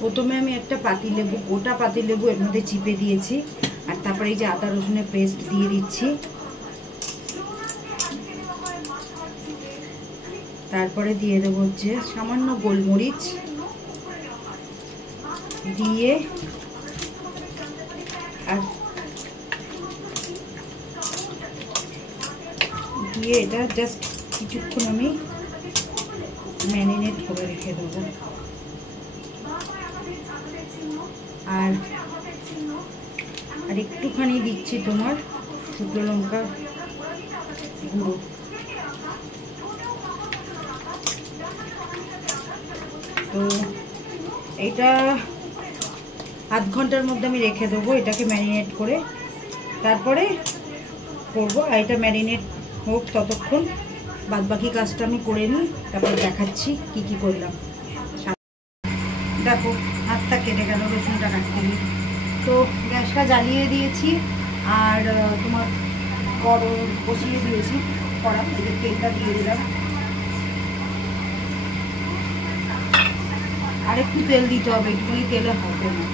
প্রথমে আমি একটা পাতিলেবু, গোটা পাতিলেবু এর মধ্যে চিপে দিয়েছি, আর তারপরে এই যে আদা রসুনের পেস্ট দিয়ে দিচ্ছি। তারপরে দিয়ে দেবো হচ্ছে সামান্য গোলমরিচ দিয়ে, আর দিয়ে এটা জাস্ট কিছুক্ষণ আমি ম্যারিনেট করে রেখে দেবো। আর একটুখানি দিচ্ছি তোমার শুকনো লঙ্কা গুঁড়ো। তো এটা আধ ঘন্টার মধ্যে আমি রেখে দেবো এটাকে ম্যারিনেট করে, তারপরে করবো। আর এটা ম্যারিনেট হোক ততক্ষণ বাদবাকি কাজটা আমি করে নিই, তারপরে দেখাচ্ছি কি কি করলাম। দেখো হাতটা কেটে গেল রসুনটা কাটতে গিয়ে। তো গ্যাসটা জ্বালিয়ে দিয়েছি, আর তোমার বসিয়ে দিয়েছি কড়া, এই যে তেলটা দিয়ে দিলাম। আরেকটু তেল দিতে হবে, একটুখানি তেলে হবে না,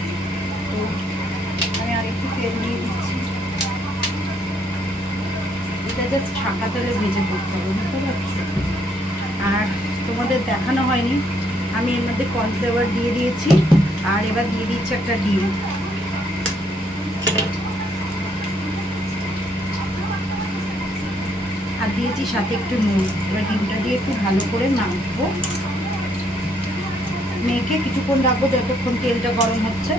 তো আমি আরেকটু তেল দিয়ে দিচ্ছি। এটা জাস্ট ছাঁকা তেলে ভেজে করতে হবে, বুঝতে পারছো? আর তোমাদের দেখানো হয়নি, আমি এর মধ্যে কর্নফ্লাওয়ার দিয়ে দিয়েছি, আর এবার দিয়ে দিচ্ছি একটা ডিম। আর দিয়েছি সাথে একটু নুন। এবার ডিমটা দিয়ে একটু ভালো করে মাখবো, মেখে কিছুক্ষণ রাখবো যতক্ষণ তেলটা গরম হচ্ছে।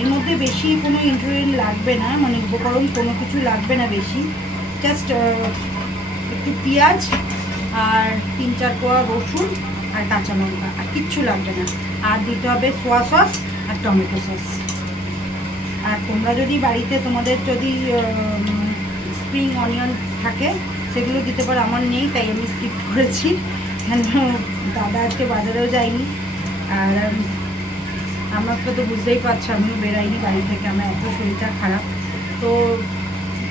এর মধ্যে বেশি কোনো ইনগ্রেডিয়েন্ট লাগবে না, মানে উপকরণ কোনো কিছু লাগবে না বেশি, জাস্ট একটু পেঁয়াজ আর 3-4 কোয়া রসুন আর কাঁচা লঙ্কা, আর কিচ্ছু লাগবে না। আর দিতে হবে সোয়া সস আর টমেটো সস। আর তোমরা যদি বাড়িতে তোমাদের যদি স্প্রিং অনিয়ন থাকে সেগুলো দিতে পারো, আমার নেই তাই আমি স্কিপ করেছি, কেন দাদা আজকে বাজারেও যায়নি। আর আমাকে তো বুঝতেই পারছো আমিও বেরাইনি বাড়ি থেকে, আমার এত শরীরটা খারাপ। তো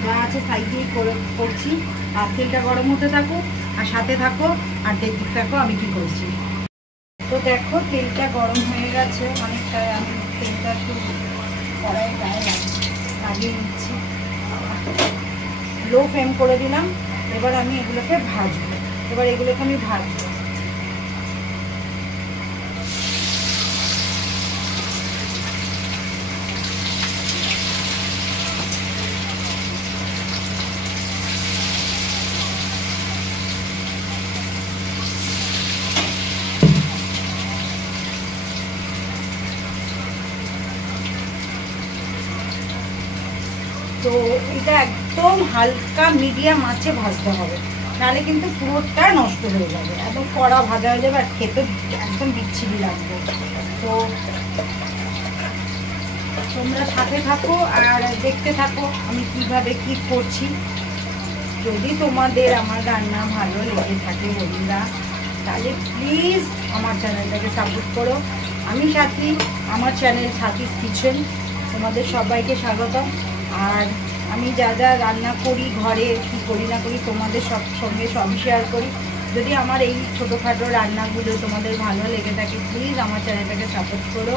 যা আছে সাইডেই করছি। আর তেলটা গরম হতে থাকো আর সাথে থাকো আর দেখতে থাকো আমি কি করছি। তো দেখো তেলটা গরম হয়ে গেছে অনেকটাই, আমি তেলটা একটু কড়াইয়ে গায়ে লাগিয়ে নিচ্ছি, লো ফ্লেম করে দিলাম। এবার আমি এগুলোকে ভাজবো, আমি ভাজবো। তো এটা একদম হালকা মিডিয়াম আঁচে ভাজতে হবে, নাহলে কিন্তু পুরোটা নষ্ট হয়ে যাবে, একদম কড়া ভাজা হয়ে যাবে আর খেতে একদম বিচ্ছিরি লাগবে। তো তোমরা সাথে থাকো আর দেখতে থাকো আমি কিভাবে কি করছি। যদি তোমাদের আমার রান্না ভালো লেগে থাকে বন্ধুরা, তাহলে প্লিজ আমার চ্যানেলটাকে সাপোর্ট করো। আমি সাথী, আমার চ্যানেল সাথীস কিচেন, তোমাদের সবাইকে স্বাগতম। আর আমি যা যা রান্না করি ঘরে, কী করি না করি তোমাদের সঙ্গে সবই শেয়ার করি। যদি আমার এই ছোটোখাটো রান্নাগুলো তোমাদের ভালো লেগে থাকে প্লিজ আমার চ্যানেলটাকে সাপোর্ট করো,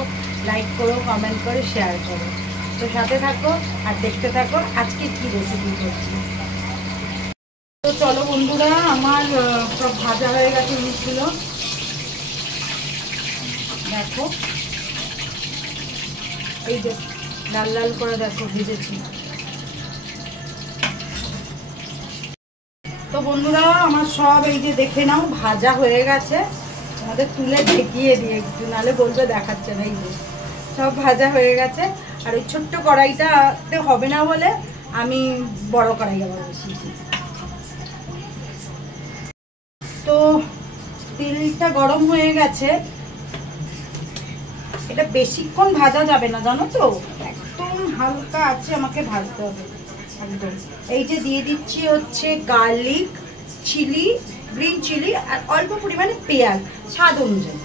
লাইক করো, কমেন্ট করো, শেয়ার করো। তো সাথে থাকো আর দেখতে থাকো আজকে কী রেসিপি করছি। তো চলো বন্ধুরা, আমার সব ভাজা হয়ে গেছে জিনিসগুলো, দেখো এই যে লাল লাল করে দেখো ভেজেছি। তো বন্ধুরা আমার সব এই যে দেখে নাও ভাজা হয়ে গেছে, আমাদের তুলে ঢেকিয়ে দিয়ে একটু, নাহলে বলবে দেখাচ্ছে না। এই যে সব ভাজা হয়ে গেছে, আর ওই ছোট্ট কড়াইটাতে হবে না বলে আমি বড় কড়াই আবার বসিয়েছি। তো তেলটা গরম হয়ে গেছে, এটা বেশিক্ষণ ভাজা যাবে না জানো তো, একদম হালকা আছে আমাকে ভাজতে হবে একদম। এই যে দিয়ে দিচ্ছি হচ্ছে গার্লিক, চিলি, গ্রিন চিলি আর অল্প পরিমাণে পেঁয়াজ স্বাদ অনুযায়ী।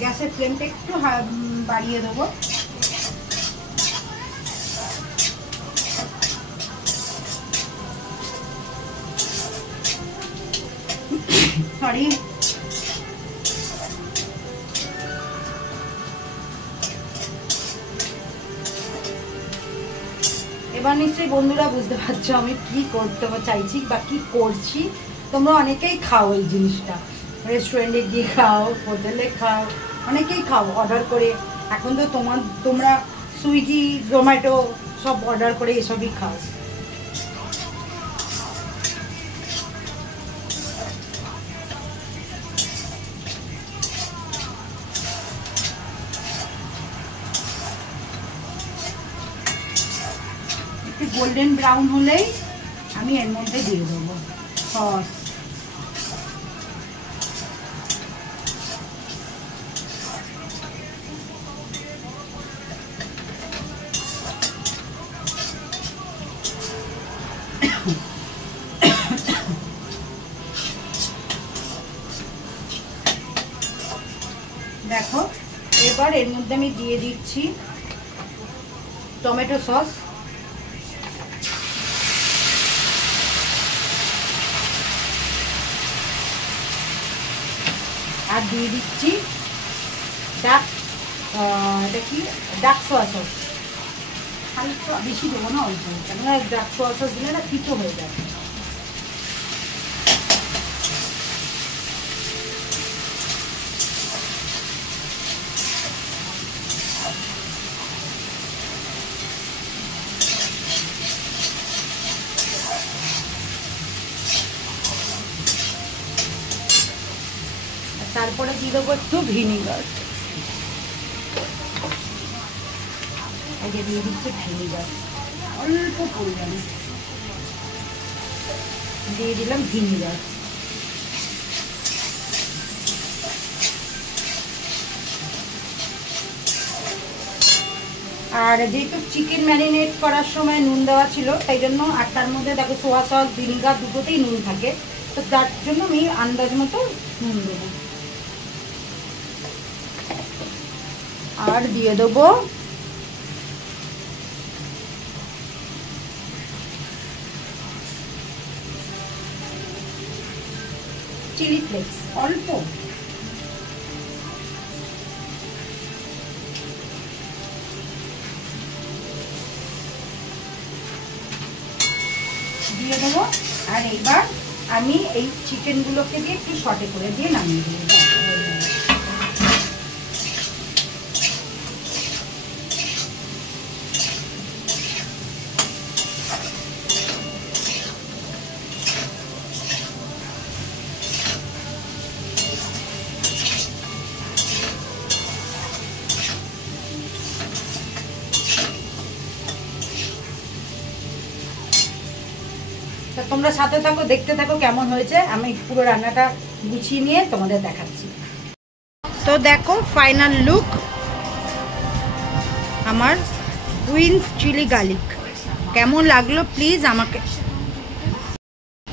গ্যাসের ফ্লেমটা একটু বাড়িয়ে দেবো। সরি, এবার নিশ্চয়ই বন্ধুরা বুঝতে পারছো আমি কি করতে চাইছি বা কি করছি। তোমরা অনেকেই খাও এই জিনিসটা, রেস্টুরেন্টে গিয়ে খাও, হোটেলে খাও, অনেকেই খাও অর্ডার করে। এখন তো তোমরা সুইগি, জোম্যাটো সব অর্ডার করে এসবই খাও। একটু গোল্ডেন ব্রাউন হলেই আমি এর মধ্যে দিয়ে দেবো সস। দেখো এবার এর মধ্যে আমি দিয়ে দিচ্ছি টমেটো সস, আর দিয়ে দিচ্ছি এটা কি ডাক সোয়া সস। হালকা বেশি দেবো না, অল্প, কেননা ডাক সোয়া সস দিলে না পিঠো হয়ে যাবে। তারপরে দিয়ে দেবো একটু ভিনিগার, আগে দিয়ে দিচ্ছি ভিনিগার, অল্প পরিমাণে দিয়ে দিলাম ভিনিগার। আর যেহেতু চিকেন ম্যারিনেট করার সময় নুন দেওয়া ছিল তাই জন্য, আর তার মধ্যে দেখো সোয়া সস ভিনিগার দুটোতেই নুন থাকে, তো তার জন্য আমি আন্দাজ মতো নুন দেবো। আর দিয়ে দেবো চিলি ফ্লেক্স অল্প, দিয়ে দেবো। আর এইবার আমি এই চিকেনগুলোকে দিয়ে একটু সটে করে দিয়ে নামিয়ে দেবো। তোমরা সাথে থাকো, দেখতে থাকো কেমন হয়েছে। আমি পুরো রান্নাটা গুছিয়ে নিয়ে তোমাদের দেখাচ্ছি। তো দেখো ফাইনাল লুক আমার উইন্স চিলি গার্লিক, কেমন লাগলো প্লিজ আমাকে।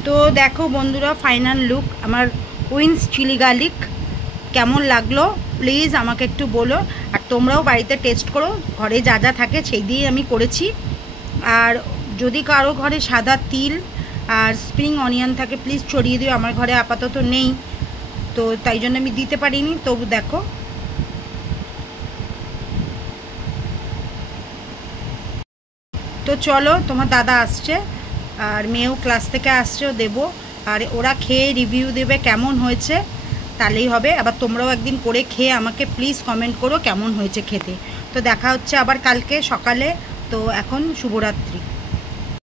তো দেখো বন্ধুরা ফাইনাল লুক আমার উইন্স চিলি গার্লিক কেমন লাগলো প্লিজ আমাকে একটু বলো। আর তোমরাও বাড়িতে টেস্ট করো, ঘরে যা যা থাকে সেই দিয়েই আমি করেছি। আর যদি কারো ঘরে সাদা তিল আর স্প্রিং অনিয়ন থাকে প্লিজ ছড়িয়ে দিও, আমার ঘরে আপাতত নেই, তো তাই জন্য আমি দিতে পারিনি। তবু দেখো তো চলো, তোমার দাদা আসছে আর মেয়েও ক্লাস থেকে আসছেও, দেবো, আর ওরা খেয়ে রিভিউ দেবে কেমন হয়েছে, তাহলেই হবে। আবার তোমরাও একদিন করে খেয়ে আমাকে প্লিজ কমেন্ট করো কেমন হয়েছে খেতে। তো দেখা হচ্ছে আবার কালকে সকালে। তো এখন শুভরাত্রি।